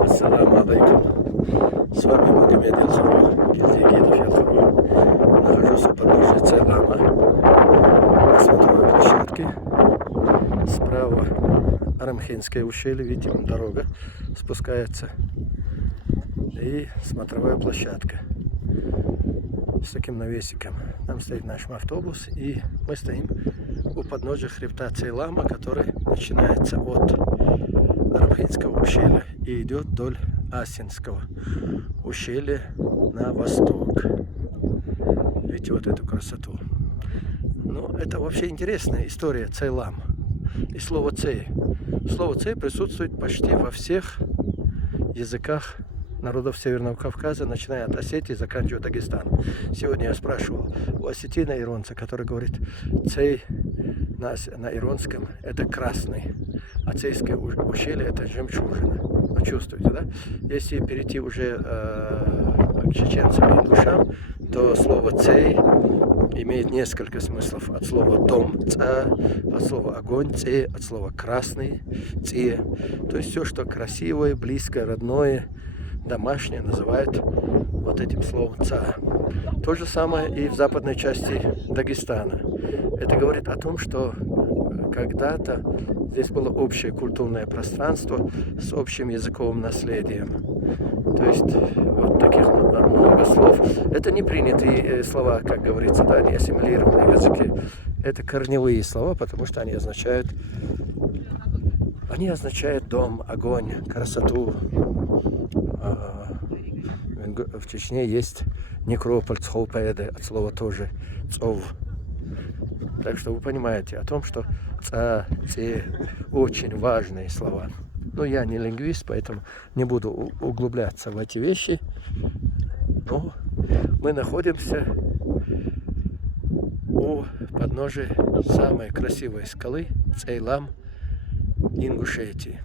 Ассаламу алейкум. С вами Магомед Елхаров, гильдия гидов Елхаров. Нахожусь у подножия Цейлама на смотровой площадке. Справа Арамхинское ущелье, видите, дорога спускается. И смотровая площадка с таким навесиком. Там стоит наш автобус, и мы стоим у подножия хребта Цейлама, который начинается от Арамхинского ущелья и идет вдоль Асинского ущелья на восток. Видите вот эту красоту. Ну, это вообще интересная история Цейлам. И слово «цей». Слово «цей» присутствует почти во всех языках народов Северного Кавказа, начиная от Осетии, заканчивая Дагестаном. Сегодня я спрашивал у осетина-иронца, который говорит, цей на иронском это красный, а цейское ущелье это жемчужина. Вы чувствуете, да? Если перейти уже к чеченцам и ингушам, то слово цей имеет несколько смыслов. От слова дом, ца, от слова огонь, це, от слова красный, це. То есть все, что красивое, близкое, родное, домашнее, называют вот этим словом ца. То же самое и в западной части Дагестана. Это говорит о том, что когда-то здесь было общее культурное пространство с общим языковым наследием. То есть вот таких много слов. Это не принятые слова, как говорится, да, не ассимилированные в языке. Это корневые слова, потому что они означают дом, огонь, красоту. В Чечне есть некрополь Цхолпаэды, от слова тоже цов. Так что вы понимаете о том, что ца, це очень важные слова. Но я не лингвист, поэтому не буду углубляться в эти вещи. Но мы находимся у подножия самой красивой скалы Цейлам, Ингушетии.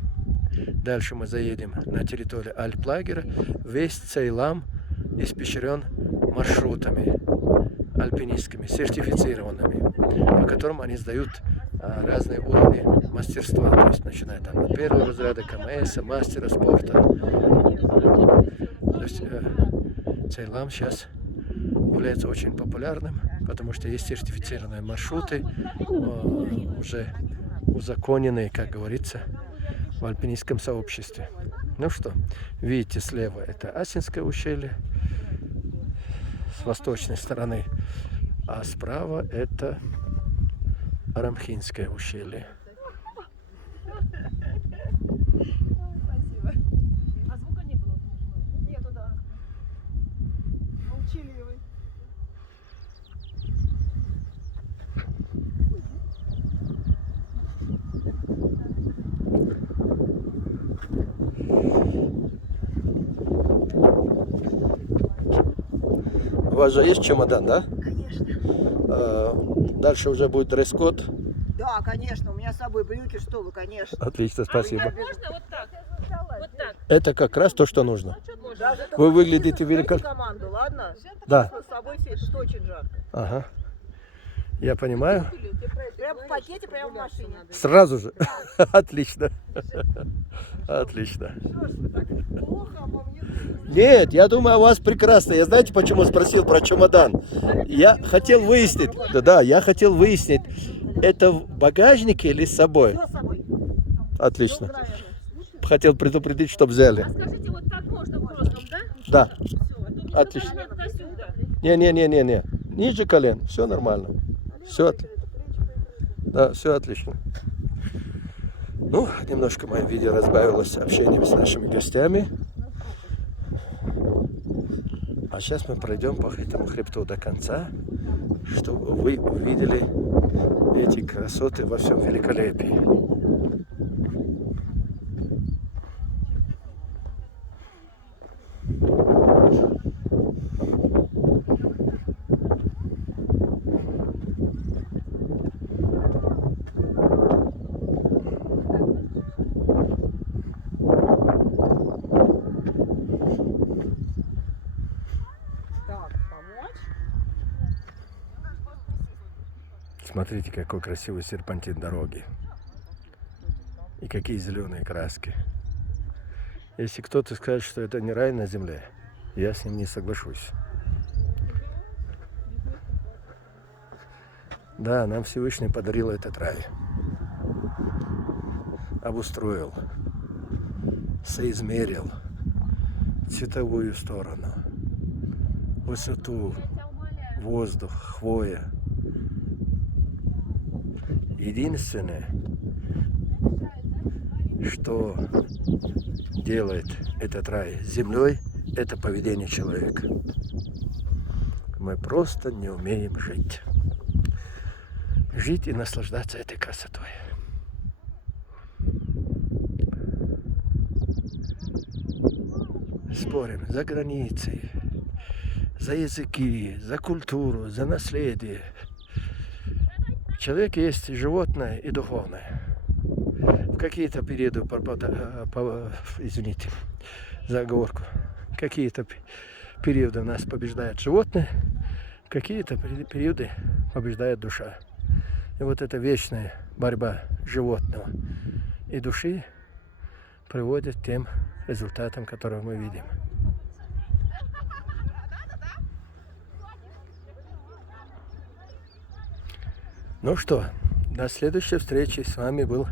Дальше мы заедем на территорию Альплагера. Весь Цейлам испещрен маршрутами альпинистскими, сертифицированными, по которым они сдают разные уровни мастерства, то есть начиная там от первого разряда КМС, мастера спорта. То есть Цейлам сейчас является очень популярным, потому что есть сертифицированные маршруты, уже узаконенные, как говорится, в альпинистском сообществе. Ну что, видите, слева это Асинское ущелье с восточной стороны, а справа это Арамхинское ущелье. Спасибо. А звука не было? Нету, да. Молчаливый. У вас же есть чемодан, да? Конечно. Дальше уже будет дресс-код. Да, конечно. У меня с собой брюки, что вы, конечно. Отлично, спасибо. Можно вот так? Вот так. Это как раз то, что нужно. Даже Вы выглядите великолепно. великолепно. Команду, ладно? Да. С собой все, тут очень жарко. Ага. Я понимаю. Прям в пакете, прям в машине. Сразу же. Отлично. Отлично. Плохо, а по мне... Нет, я думаю, у вас прекрасно. Я знаете, почему спросил про чемодан? Я хотел выяснить, я хотел выяснить, это в багажнике или с собой? Все с собой. Отлично. Правильно. Хотел предупредить, чтобы взяли. А скажите, вот так можно просто, да? Да. Все, а то мне Отлично. надо сюда. Не. Ниже колен. Все нормально. Все Да, все отлично. Ну, немножко мое видео разбавилось общением с нашими гостями. А сейчас мы пройдем по этому хребту до конца, чтобы вы увидели эти красоты во всем великолепии. Так, помочь? Смотрите, какой красивый серпантин дороги. И какие зеленые краски. Если кто-то скажет, что это не рай на земле, я с ним не соглашусь. Да, нам Всевышний подарил этот рай. Обустроил, соизмерил цветовую сторону, высоту, воздух, хвоя. Единственное, что делает этот рай землей, это поведение человека. Мы просто не умеем жить. Жить и наслаждаться этой красотой. Спорим за границей, за языки, за культуру, за наследие. Человек есть животное и духовное. В какие-то периоды, извините за оговорку, какие-то периоды нас побеждает животное, в какие-то периоды побеждает душа. И вот эта вечная борьба животного и души приводит к тем результатам, которые мы видим. Ну что, до следующей встречи. С вами был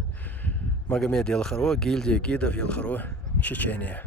Магомед Елхаро, гильдия гидов Елхаро, Чечения.